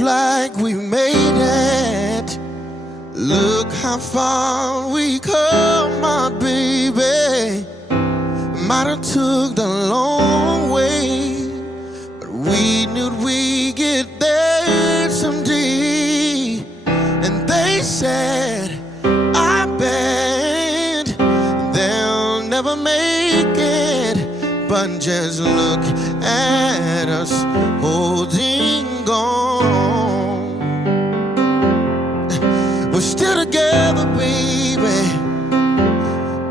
like we made it. Look how far we come, my baby. Might have took the long way, but we knew we'd get there someday. And they said, I bet they'll never make it. But just look at us holding on. We're still together, baby,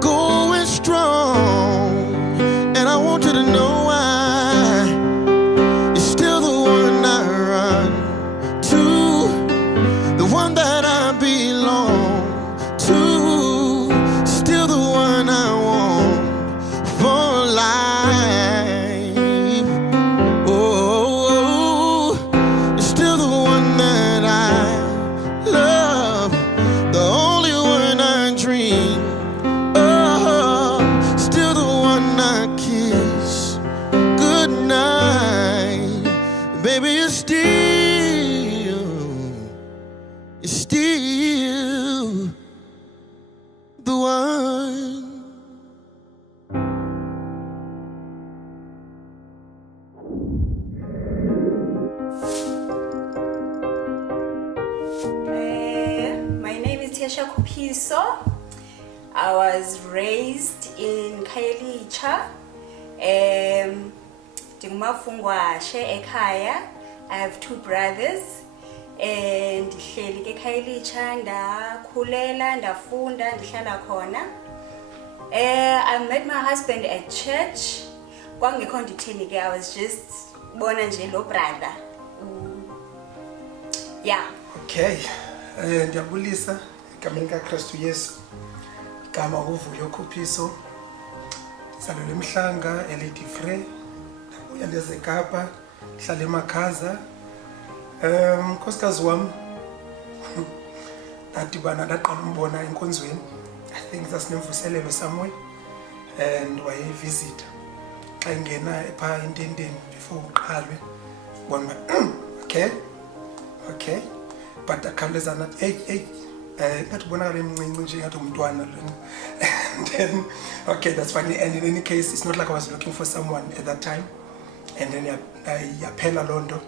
going strong. And I want you to know why. You're still the one I run to, the one that I belong to, still the one I want for life. Oh, you're still the one that I love, the only one I dream. Oh, still the one I kiss good night. Baby, you're still the one. My name is Mrs Kupiso. I was raised in Khayelitsha. Ndingumafungwashe ekhaya. I have two brothers. And ndihleli ke Khayelitsha, ndakhulela, ndafunda, ndihlala khona. I met my husband at church. Kwangekho ndithini ke, I was just bona nje lo brother. Yeah. Okay. Ndiyabulisa egameni kaKristu Yesu. Igama uVuyo Kupiso. Ndizalelwe eMhlanga, eLady Frey. Ndabuya ndeze eKapa, ndihlala eMakhaza. Nkosikazi wami ndadibana ndaqala umbona enkonzweni. I think sasinemvuselelo somewhere and wayevisita. Xa ingena epha intendeni before uqalwe bona okay but akhawulezana hey ngathi ubonakala emncinci nje ngathi umntwana lona. And then okay, that's funny. And in any case, it's not like I was looking for someone at that time. And then yaphela loo nto.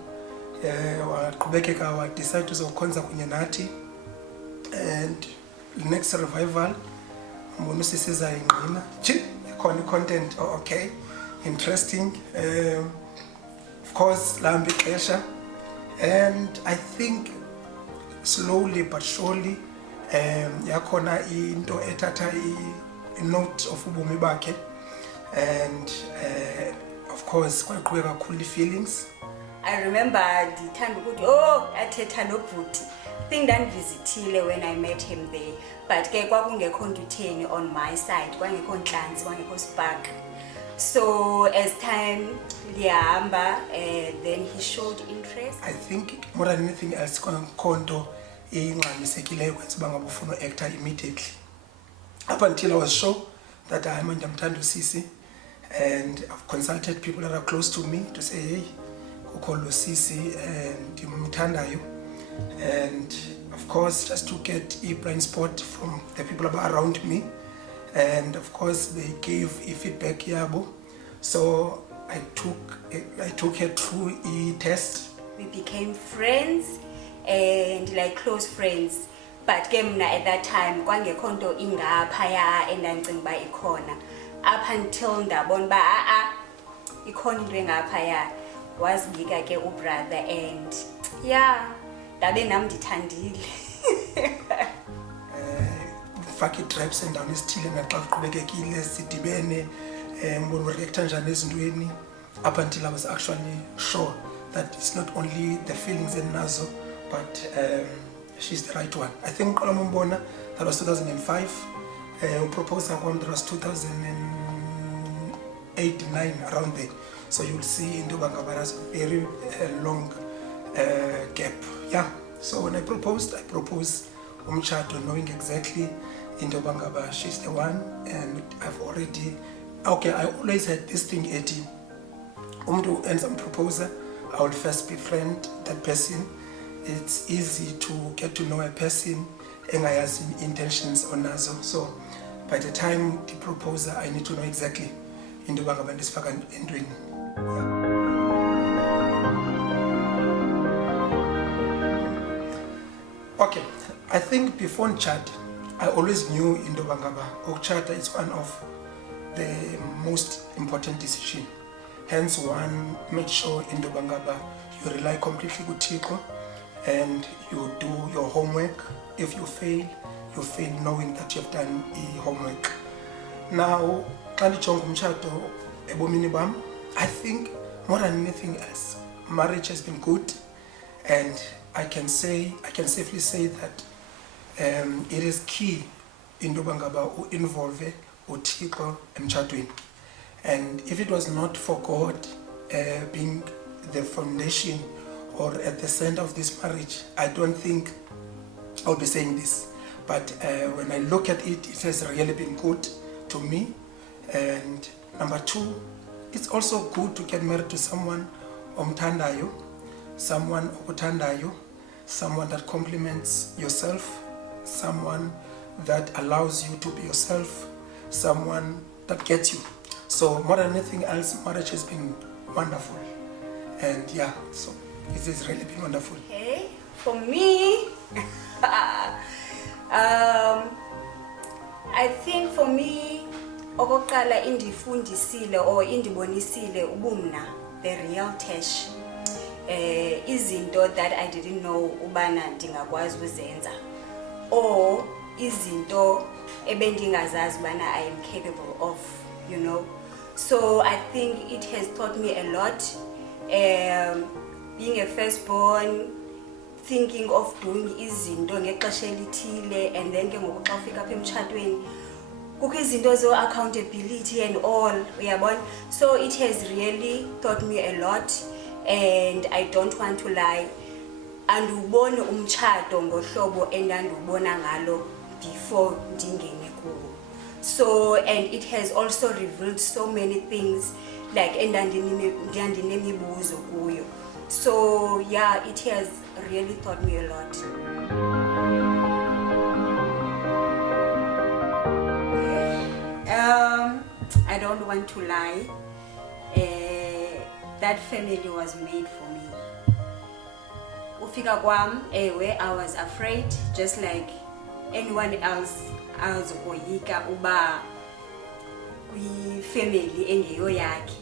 Waqhubekeka wadecide uzokhonza kunye nathi, and the next revival mbona usisiza ingqina ikhona i-content. Okay, interesting. Of course lamba ixesha, and I think slowly but surely yakhona into ethatha i-note of ubomi bakhe, and of course kwaqhubeka kakhulu feelings. I remember ndithanda ukuthi athetha nobhuti. I think ndandivizithile when I met him there, but ke kwakungekho ntutheni on my side, kwangekho nhlanzi, kwangekho spark. So as time lihamba, then he showed interest. I think more than anything else konto ingxamisekileyo kwenza uba ngabe ufuna uactor immediately. Up until I was sure that I'm ndiyamthanda usisi, and I've consulted people that are close to me to say, hey, ukho lo sisi ndimthandayo. And of course just to get a blind spot from the people around me, and of course they gave a feedback yabo. So I took her through a test. We became friends and like close friends, but ke mna at that time kwangekho nto ingaphaya endandicinga uba ikhona, up until ndabona uba ikhona into engaphaya. Wazibika ke ubrother, and yeah, ndabe nam ndithandile. Fake tribes endaweni esithile naxa uqhubekekile sidibene mbona ureacta njani ezintweni, up until I was actually sure that it's not only the feelings endinazo, but she's the right one. I think qala umbona that was 2005, uproposal kwam that was 2008-9, around there. So you'll see into Bangabaras very long gap. Yeah. So when I proposed umtshato knowing exactly into Bangaba she's the one, and I've already I always had this thing umntu ends up proposer, I will first befriend that person, it's easy to get to know a person engayazi intentions onazo. So by the time the proposer, I need to know exactly into bangaba ndisifaka entweni. Okay, I think before chat, I always knew into bangaba ukchata is one of the most important decision. Hence one, make sure into bangaba you rely completely on Tiko and you do your homework. If you fail knowing that you've done homework. Now, I think more than anything else, marriage has been good, and I can safely say that it is key in Dubangaba to involve Utiko emchatweni. And if it was not for God being the foundation or at the center of this marriage, I don't think I would be saying this. But when I look at it, it has really been good to me. And number two, it's also good to get married to someone omthandayo, someone okuthandayo, someone that compliments yourself, someone that allows you to be yourself, someone that gets you. So more than anything else, marriage has been wonderful. And yeah, so it has really been wonderful. Okay, for me, I think for me, okokuqala indifundisile or indibonisile ubumna, the real Tesh, izinto that I didn't know ubana ndingakwazi uzenza, or izinto ebendingazazi ubana I am capable of, you know. So I think it has taught me a lot. Being a firstborn, thinking of doing izinto ngexesha elithile, and then ke ngoku xa ufika apha emtshatweni kukho izinto zo accountability and all, uyabona. So it has really taught me a lot, and I don't want to lie, andubone umtshato ngohlobo endandubona ngalo before ndingene kuwo. So, and it has also revealed so many things, like endandinemibuzo kuyo. So yeah, it has really taught me a lot. I don't want to lie. That family was made for me. Ufika kwam, ewe, I was afraid, just like anyone else. I was koyika uba kwi family engeyo yakhe.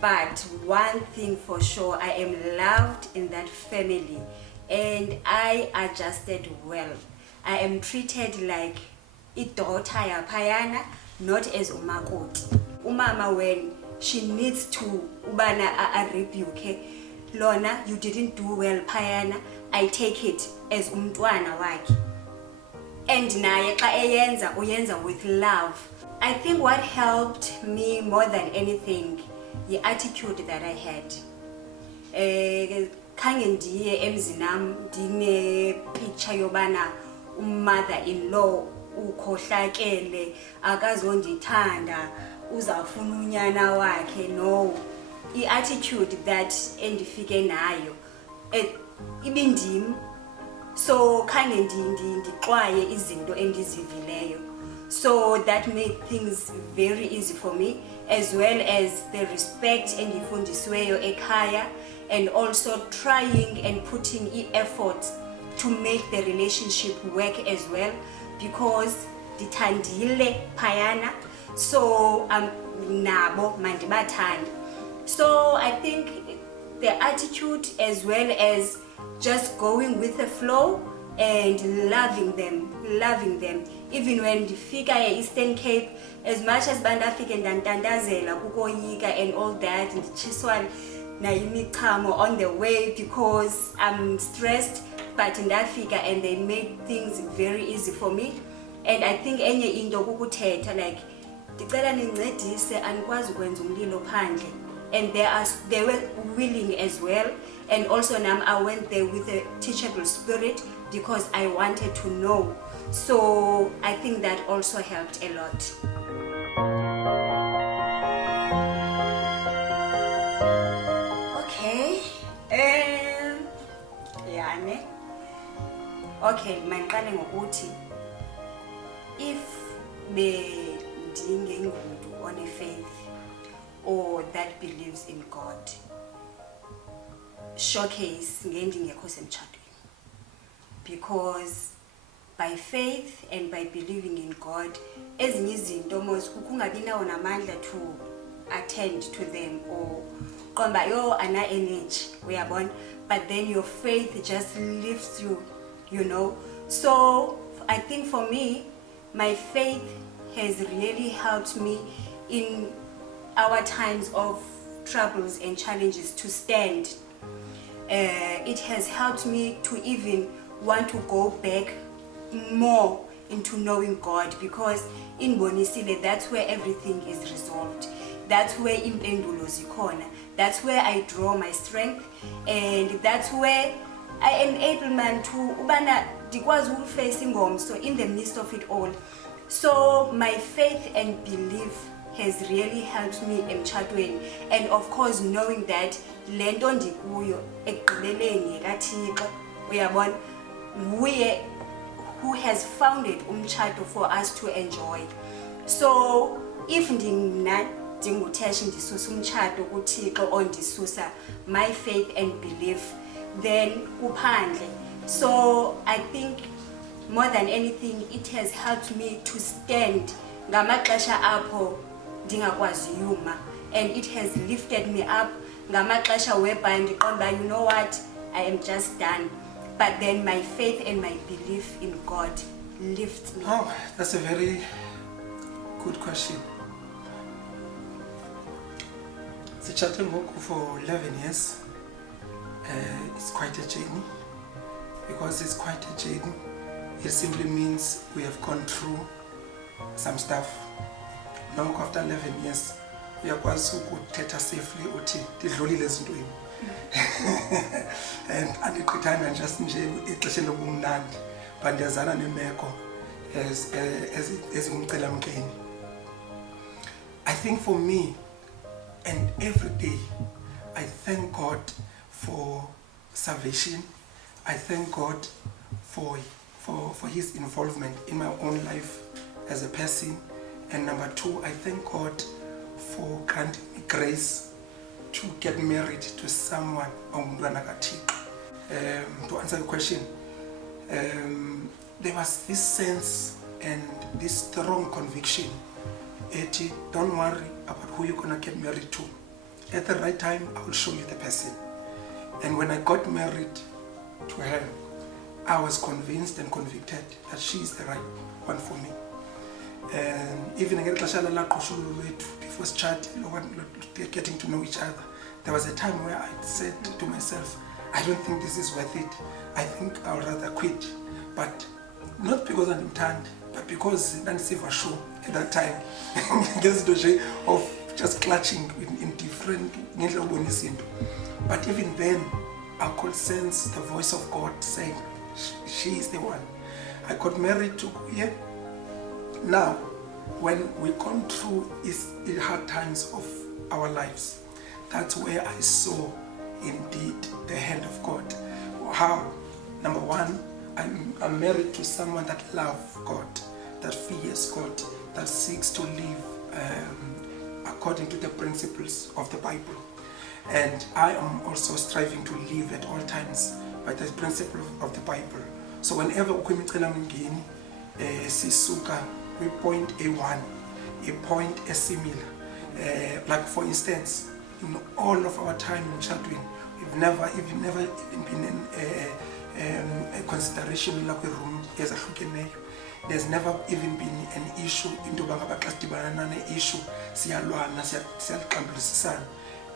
But one thing for sure, I am loved in that family, and I adjusted well. I am treated like a daughter yapayana, not as umakoti. Umama, when she needs to ubana a rebuke, Lona, you didn't do well payana, I take it as umntwana wakhe. And naye xa eyenza uyenza with love. I think what helped me more than anything, the attitude that I had. Khange ndiye emzinam ndine picture yobana mother-in-law ukhohlakele akazondithanda uzafuna unyana wakhe. No, i-attitude that endifike nayo ibindim. So khange ndixwaye izinto endizivileyo. So that made things very easy for me, as well as the respect endifundisiweyo ekhaya, and also trying and putting effort to make the relationship work as well, because ndithandile phayana, so nabo mandibathande. So I think the attitude, as well as just going with the flow and loving them. Even when ndifika e-Eastern Cape, as much as bandafike ndantandazela kukoyika and all that, nditshiswa na imichamo on the way because I'm stressed, but ndafika and they made things very easy for me. And I think enye into kukuthetha like ndicela nincedise andikwazi ukwenza umlilo phandle, and they were willing as well. And also now I went there with a teachable spirit because I wanted to know. So I think that also helped a lot. Okay. Yeah. Okay, mandiqale ngokuthi if bendingengumuntu one-faith or that believes in God, showcase ngendingekho semtshatweni, because by faith and by believing in God, ezinye izinto mos ukungabi nawo namandla to attend to them or qomba yo ana energy uyabona, but then your faith just lifts you, you know. So I think for me, my faith has really helped me in our times of troubles and challenges to stand. It has helped me to even want to go back more into knowing God, because in Bonisile, that's where everything is resolved. That's where impendulo zikhona. That's where I draw my strength, and that's where I am able man to ubana dikwazi ukuface ingoma. So in the midst of it all, so my faith and belief has really helped me emtshatweni, and of course knowing that lento ndikuyo ekugqibeleni kaThixo uyabona uye who has founded umtshato for us to enjoy. So if ndinguthesh ndisusa umtshato kuThixo or ndisusa my faith and belief, then kuphandle. So I think more than anything, it has helped me to stand ngamaxesha apho ndingakwazi yuma, and it has lifted me up ngamaxesha whereby ndiqonda, you know what, I am just done. But then my faith and my belief in God lifts me. Oh, that's a very good question. Sitshate ngoku for 11 years. It's quite a journey. Because it's quite a journey, it simply means we have gone through some stuff. Now after 11 years, uyakwazi ukuthetha safely uthi tidlulile ezintweni. And andiqithanga just nje ixesha lobumnandi, but ndiyazana nemeko ezingumcelamngeni. I think for me, and every day, I thank God for salvation. I thank God for his involvement in my own life as a person. And number two, I thank God for granting me grace to get married to someone. To answer the question, there was this sense and this strong conviction, don't worry about who you're gonna get married to. At the right time, I will show you the person. And when I got married to her, I was convinced and convicted that she is the right one for me. And even before starting, getting to know each other, there was a time where I said to myself, I don't think this is worth it. I think I'll rather quit. But not because I'm tired, but because I'm sure at that time, of just clutching in different. But even then, I could sense the voice of God saying, she is the one. I got married to Kuye. Now, when we gone through the hard times of our lives, that's where I saw indeed the hand of God. How? Number one, I'm married to someone that loves God, that fears God, that seeks to live according to the principles of the Bible. And I am also striving to live at all times by the principle of the Bible. So whenever sisuka, we point a point a similar. Like for instance, in all of our time in Chadwin, we've never even been in a consideration like a room as a hukeneyo. There's never even been an issue into bangabakladibana issue siyalwana siyaqambisana.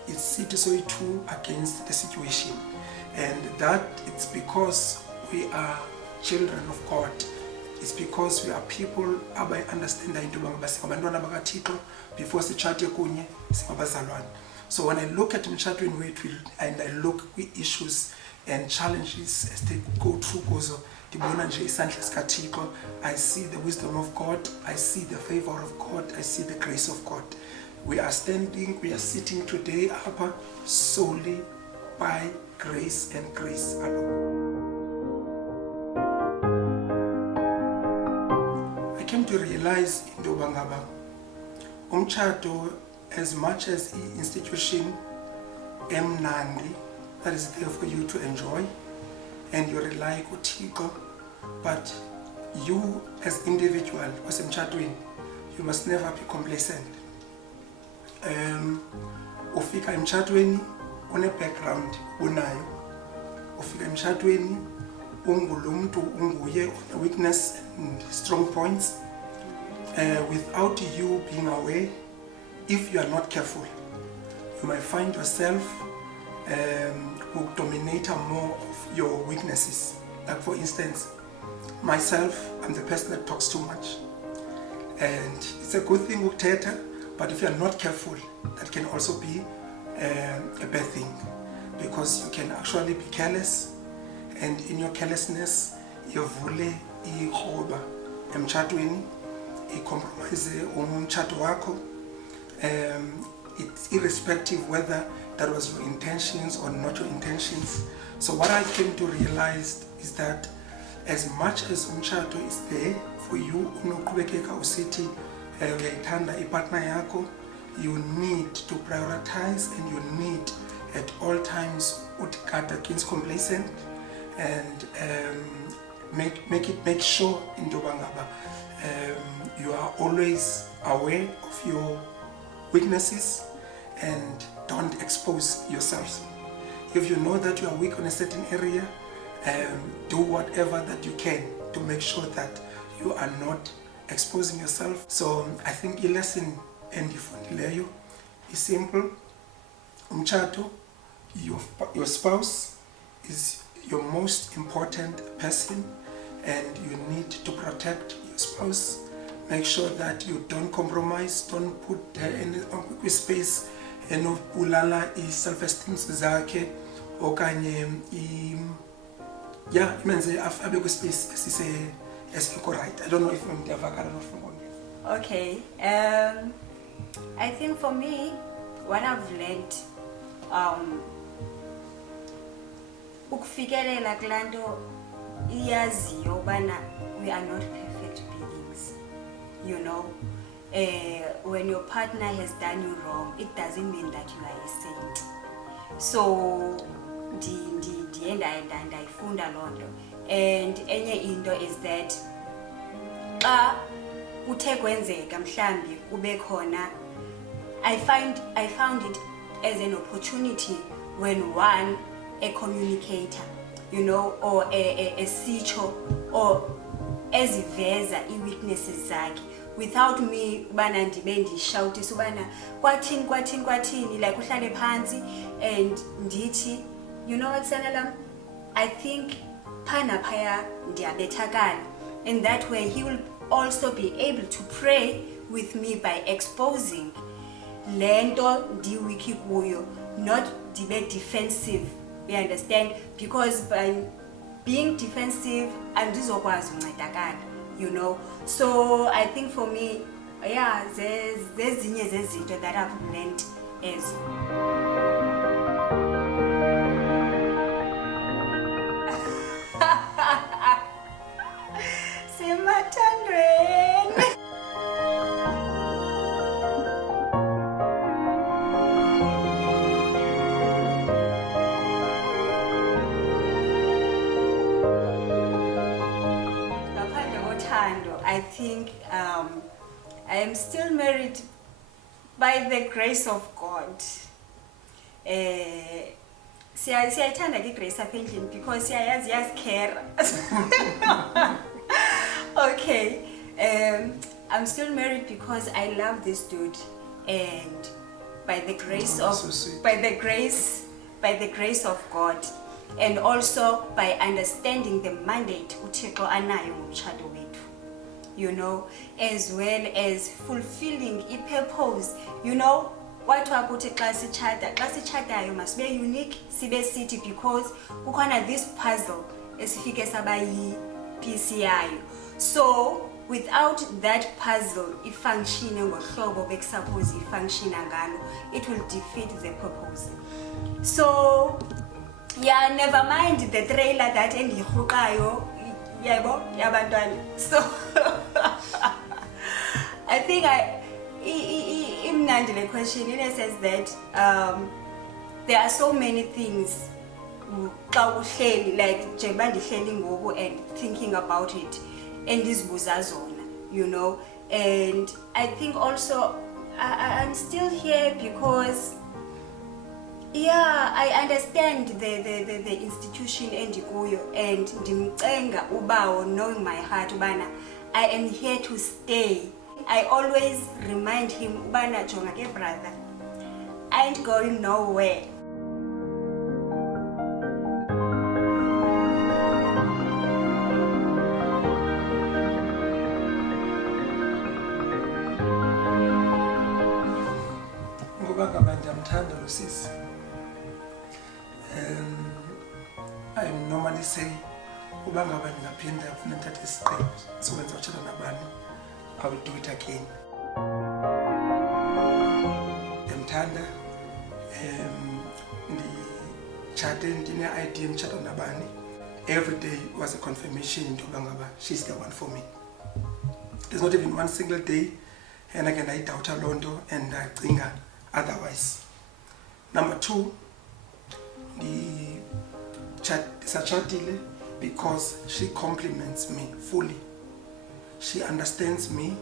It's so too against the situation, and that it's because we are children of God. It's because we are people abai understand into bangabantwana bakaThixo before sichate kunye singabazalwane. So when I look at mtshatweni wethu and I look at issues and challenges as they go through kuzo, I see the wisdom of God, I see the favor of God, I see the grace of God. We are sitting today up solely by grace and grace alone. to realize into bangaba umtshato, as much as the institution emnandi that is there for you to enjoy and you rely kuThixo, but you as individual osemtshatweni, you must never be complacent. Ufika emtshatweni une background unayo, ufika emtshatweni ungumuntu unguye weakness and strong points, without you being aware. If you are not careful, you might find yourself who dominate more of your weaknesses. Like for instance, myself, I'm the person that talks too much, and it's a good thing ukuthetha, but if you are not careful, that can also be a bad thing, because you can actually be careless, and in your carelessness ivule ikhoba emtshatweni, icompromise umtshato wakho. It's irrespective whether that was your intentions or not your intentions. So what I came to realize is that as much as umtshato is there for you, unoqhubekeka usithi uyayithanda ipartner yakho, you need to prioritize, and you need at all times to guard against complacent, and make sure into bangaba you are always aware of your weaknesses and don't expose yourselves. If you know that you are weak on a certain area, do whatever that you can to make sure that you are not exposing yourself. So I think the lesson endifundileyo is simple. Umtshato, your spouse is your most important person, and you need to protect your spouse. Make sure that you don't compromise, don't put her in a space enobulala i-self-esteem zakhe okanye imenze abe kwispace esingekho right. I don't know if ndiyavakala nofuna. Okay, I think for me, what I've learned, ukufikelela kulanto iyaziyo ubana we are not perfect beings. You know, when your partner has done you wrong, it doesn't mean that you are a saint. So ndiyifunda loo nto. And enye into is that xa kuthe kwenzeka mhlambi kube khona, I found it as an opportunity when one, a communicator, you know, or a sitcho, or eziveza i-weaknesses zakhe, without me ubana ndibe ndishoutisa ubana kwathini, like uhlale phansi and ndithi, you know what Sanalam, I think phana phaya ndiyabethakala, and that way he will also be able to pray with me by exposing lento ndiwiki kuyo, not ndibe defensive. You understand? Because by being defensive, andizokwazi uncedakala, you know. So I think for me, yeah, there's zezinto that I've learned as Simathandweni. I think I am still married by the grace of God. Siyayithanda ke grace apha endlini because siyazikera. Okay, I'm still married because I love this dude, and by the grace of God, and also by understanding the mandate uThixo anayo ngomtshato wethu, you know, as well as fulfilling a purpose. You know, what wakuthi xa sitshatayo must be unique, sibe sithi, because kukhona this puzzle esifike saba yi-piece yayo. So without that puzzle ifunction ngohlobo bekusuppose ifunction ngalo, it will defeat the purpose. So yeah, never mind the trailer that endiyihuqayo yabo yabantwana. So I think imnandi le question in a sense that there are so many things xa uhleli like njengoba ndihleli ngoku and thinking about it endizibuza zona, you know. And I think also I'm still here because yeah, I understand the institution endikuyo and ndimcenga ubawo knowing my heart ubana I am here to stay. I always remind him ubana jonga ke brother, I ain't going nowhere. I normally say uba ngaba ndingaphinda ufuna ndithathe isigqibo sokwenza utshata nabani, I will do it again. Ndiyamthanda, nditshate ndine-idea nditshata nabani. Every day was a confirmation into yoba ngaba she's the one for me. There's not even one single day and I can ndayidawutha loo nto and ndacinga otherwise. Number two, ndisatshadile because she compliments me fully. She understands me.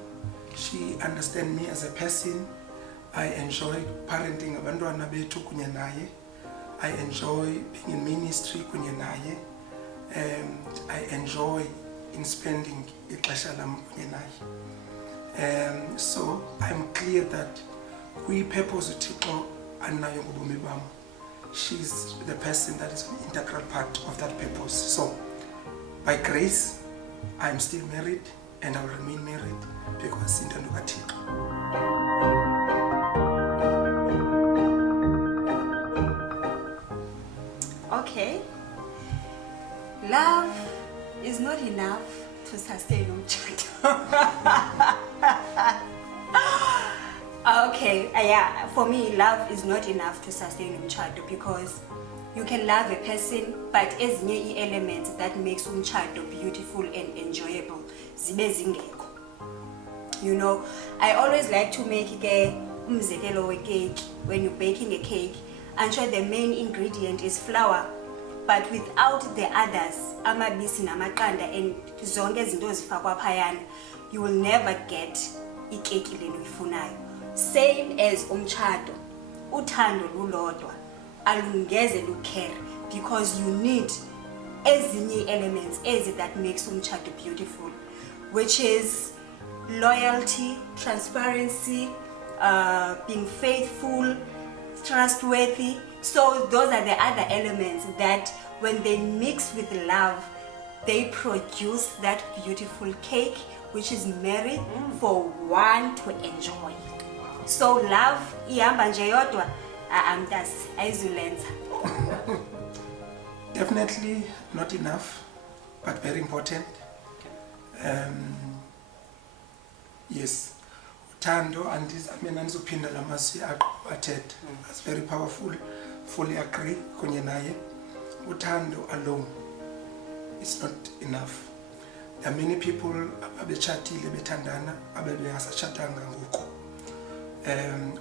She understands me as a person. I enjoy parenting abantwana bethu kunye naye. I enjoy being in ministry kunye naye. I enjoy in spending ixesha lam kunye naye. So I'm clear that kwi-purpose uThixo anayo ngobomi bam, she's the person that is an integral part of that purpose. So by grace I'm still married and I will remain married because intando kaThixo. Okay, love is not enough to sustain umtshato. Okay, yeah, for me, love is not enough to sustain umtshato because you can love a person, but ezinye elements that makes umtshato beautiful and enjoyable zibe zingekho. You know, I always like to make umzekelo we-cake. When you're baking a cake, I'm sure the main ingredient is flour, but without the others, amabisi namaqanda and zonke izinto zifakwa phayana, you will never get ikeki lena uyifunayo. Same as umtshato, uthando lulodwa alungeze lukhare because you need ezinye elements ezi that makes umtshato beautiful, which is loyalty, transparency, being faithful, trustworthy. So those are the other elements that when they mix with love, they produce that beautiful cake which is made for one to enjoy. So love ihamba nje yodwa amntasi ayizulenza. Definitely not enough, but very important. Yes, uthando mina ndizophinda lamazwi athetha. That's very powerful. Fully agree kunye naye. Uthando alone is not enough. There are many people abetshatile bethandana abebengasatshadanga ngoku.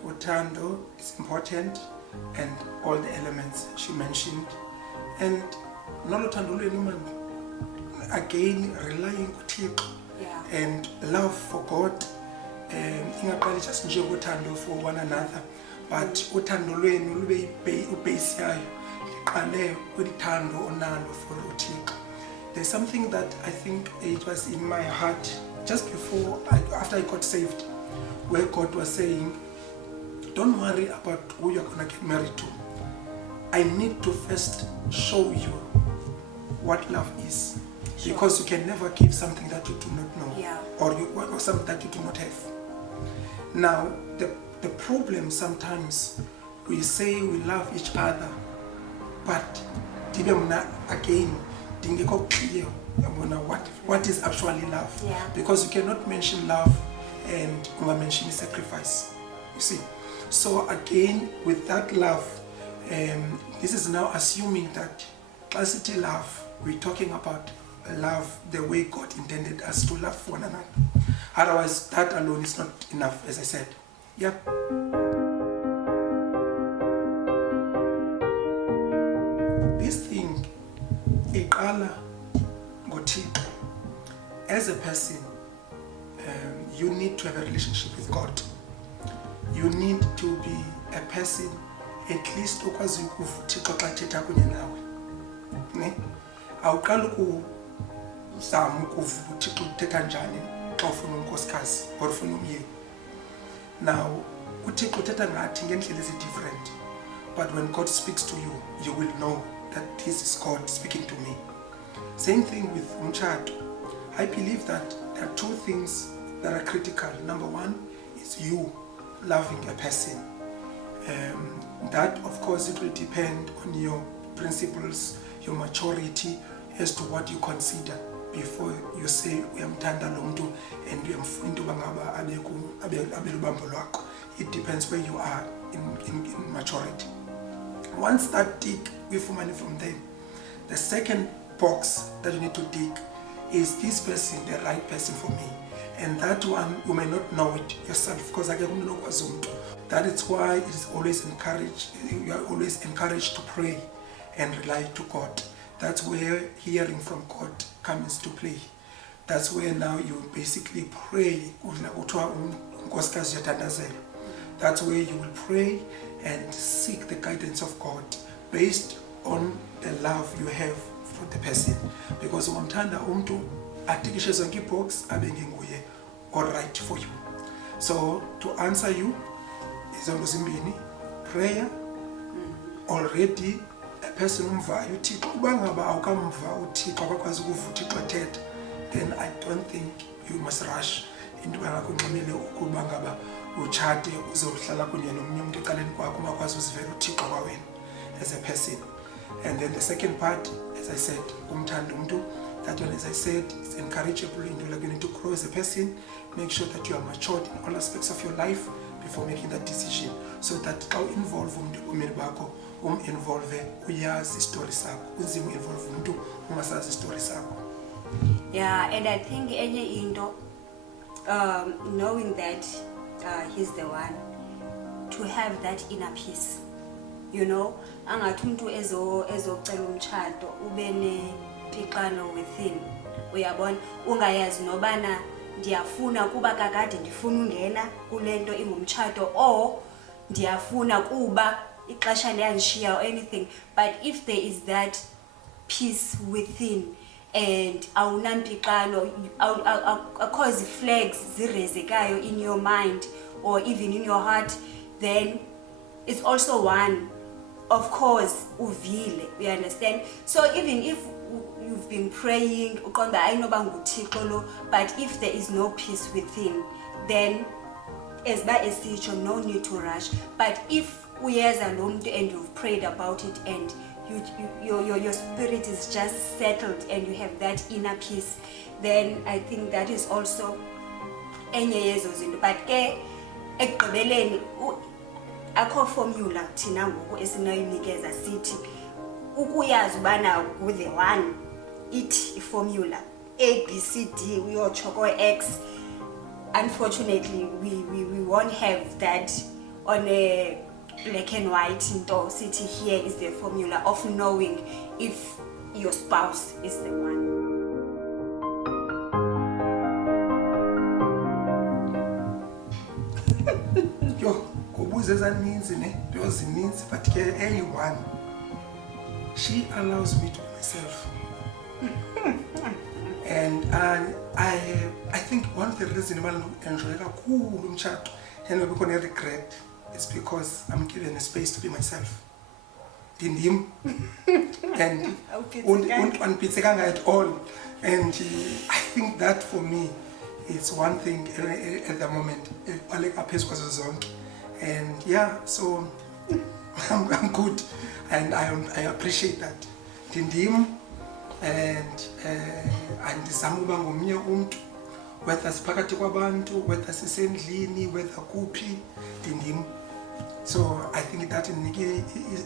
Uthando is important and all the elements she mentioned. And nolothando lwenu man, again relying kuThixo and love for God. Ingaqali just nje uthando for one another, but uthando lwenu lube ubase yayo iqale kwithando onalo for uThixo. There's something that I think it was in my heart just before, after I got saved, where God was saying, don't worry about who you're going to get married to. I need to first show you what love is. Sure. Because you can never give something that you do not know, or something that you do not have. Now, the problem sometimes, we say we love each other, but again, clear what is actually love. Because you cannot mention love and mention sacrifice. You see? So again, with that love, this is now assuming that classicity love, we're talking about love the way God intended us to love one another. Otherwise, that alone is not enough, as I said. Yeah. This thing, iqala ngoThixo. As a person, you need to have a relationship with God. You need to be a person at least okwazi ukuva uThixo xa thetha kunye nawe. Ne? Awuqala ukuzama ukuva uThixo uthetha njani xa ufuna unkosikazi or ufuna umyeni. Now, uThixo uthetha ngathi ngendlela different. But when God speaks to you, you will know that this is God speaking to me. Same thing with umtshato. I believe that there are two things that are critical. Number one is you loving a person. That, of course, it will depend on your principles, your maturity as to what you consider before you say uyamthanda lo muntu and uyamfuna into bangaba abelubambo lwakho. It depends where you are in maturity. Once that tick, we find money from them. The second box that you need to dig is this person the right person for me? And that one, you may not know it yourself because I don't know. That is why it is always encouraged, you are always encouraged to pray and rely to God. That's where hearing from God comes to play. That's where now you basically pray. That's where you will pray and seek the guidance of God based on the love you have for the person. Because umthanda umuntu atikishe zonke box abenge nguye all right for you. So to answer you, izondo zimbini, prayer, already a person umvayo uThixo ubangaba awukamva uThixo akakwazi ukuva uThixo ethetha, then I don't think you must rush into bangakunxamele ukuba ngaba utshate uzohlala kunye nomunye umuntu eqaleni kwakho ungakwazi uzivela uThixo kwawena as a person. And then the second part, as I said, umthanda umuntu, that one, as I said, is encourageable. You need to grow as a person. Make sure that you are matured in all aspects of your life before making that decision, so that how involve umntu bakho involve uyazi story sakho, unzima involve umntu ungasazi story sakho. Yeah, and I think enye into, knowing that he's the one, to have that inner peace. You know, angathi umuntu ezocela umtshado ube nepiqano within. Uyabona, ungayazi nobana ndiyafuna kuba kakade ndifuna ungena kule nto ingumtshado or ndiyafuna kuba ixesha liyanishiya or anything. But if there is that peace within and awunampiqano, cause flags zirezekayo in your mind or even in your heart, then it's also one. Of course, uvile, we understand. So even if you've been praying, but if there is no peace within, then as by a situation, no need to rush. But if we as alone and you've prayed about it and your spirit is just settled and you have that inner peace, then I think that is also enye yezo zinto. But ke ekugqibeleni akho formula thina ngoku esinoyinikeza sithi ukuyazi ubana with the one ithi formula A B C D uyotsho ko X. Unfortunately, we won't have that on a black and white into city. Here is the formula of knowing if your spouse is the one. But anyone, she allows me to be myself. And I think one of the reasons I enjoy umtshato and I'm going to regret is because I'm given a space to be myself. And unpitsekanga at all. And I think that for me is one thing at the moment. And yeah, so I'm good, and I appreciate that. Tindim and ndizama ngomunye umuntu, whether siphakathi kwabantu, whether sisendlini, whether kuphi, tindim. So I think that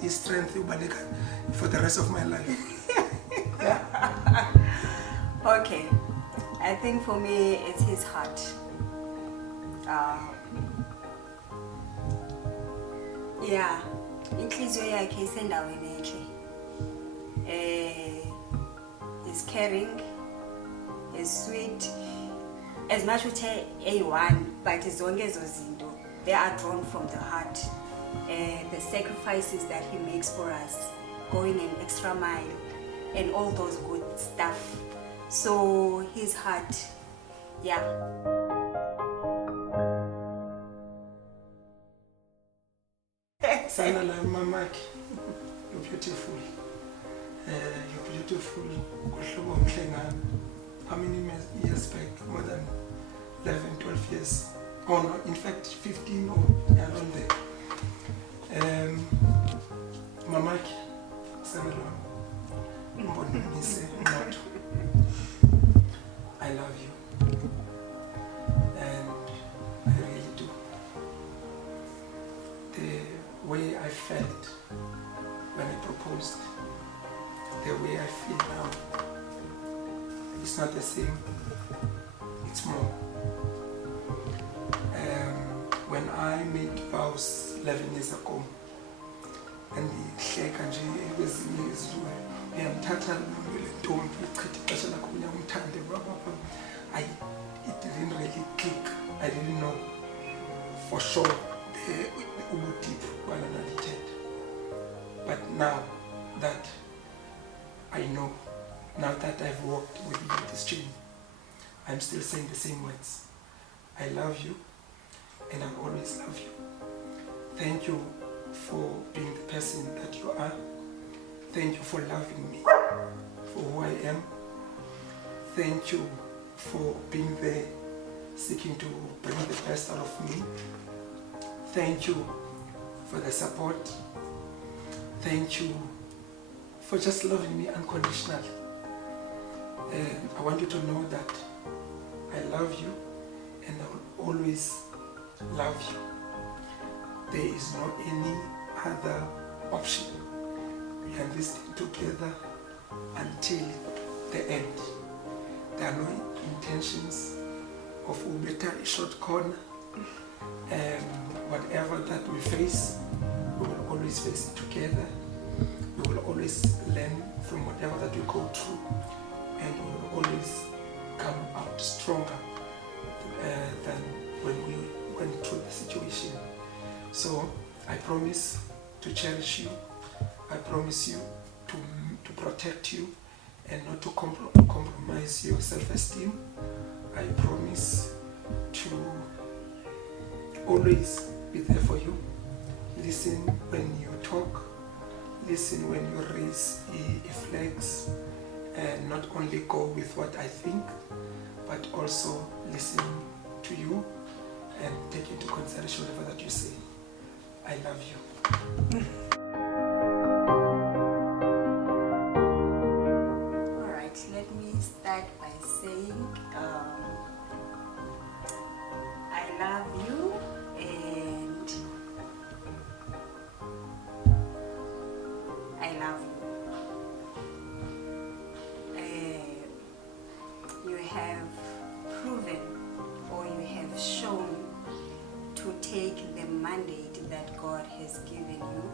is strength for the rest of my life. Okay, I think for me it's his heart. yeah, inhliziyo yakhe isendaweni enhle. Is caring, is sweet. As much as A1, but zonke ezo zinto, they are drawn from the heart. The sacrifices that he makes for us, going an extra mile, and all those good stuff. So his heart, yeah. Sana mamaki, you're beautiful. You're beautiful. Kuhlobo mhlengana. How many years back? More than 11, 12 years. Oh no, in fact 15 or around there. Mamaki, sana lo. Mbonise not. I love you. And I really do. The way I felt when I proposed, the way I feel now, it's not the same, it's more. When I made vows 11 years ago, and ndihleka nje kwezinye izizwe uyamthatha le ntombi uchitha ixesha lakho uyamthande it didn't really click. I didn't know for sure ubudiphu balana lithetha. But now that I know, now that I've walked with you this journey, I'm still saying the same words. I love you and I'll always love you. Thank you for being the person that you are. Thank you for loving me for who I am. Thank you for being there, seeking to bring the best out of me. Thank you for the support. Thank you for just loving me unconditionally. And I want you to know that I love you and I will always love you. There is no any other option. We are listening together until the end. There are no intentions of better a short corner. Whatever that we face, we will always face it together. We will always learn from whatever that we go through, and we will always come out stronger than when we went through the situation. So I promise to cherish you. I promise you to protect you and not to compromise your self-esteem. I promise to always be there for you. Listen when you talk. Listen when you raise flags, and not only go with what I think, but also listen to you and take into consideration whatever that you say. I love you. All right, let me start by saying I love you, and I love you. You have proven, or you have shown, to take the mandate that God has given you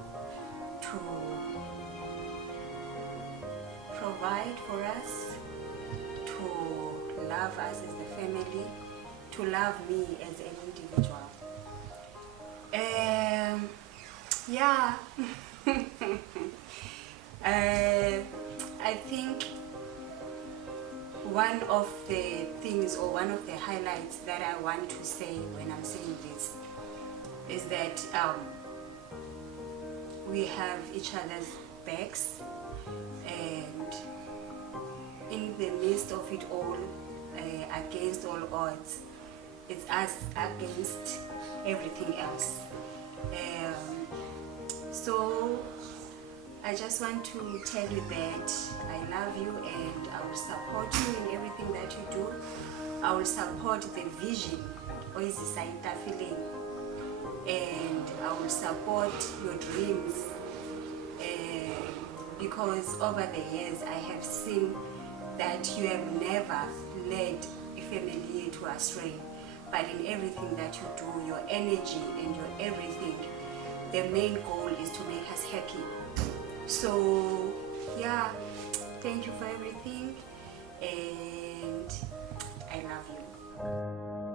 to provide for us, to love us as a family, to love me as an individual. Yeah. I think one of the things, or one of the highlights that I want to say when I'm saying this is that we have each other's backs, and in the midst of it all, against all odds, it's us against everything else. So I just want to tell you that I love you, and I will support you in everything that you do. I will support the vision, feeling, and I will support your dreams, because over the years I have seen that you have never led a family to astray, but in everything that you do, your energy and your everything, the main goal is to make us happy. So yeah, thank you for everything, and I love you.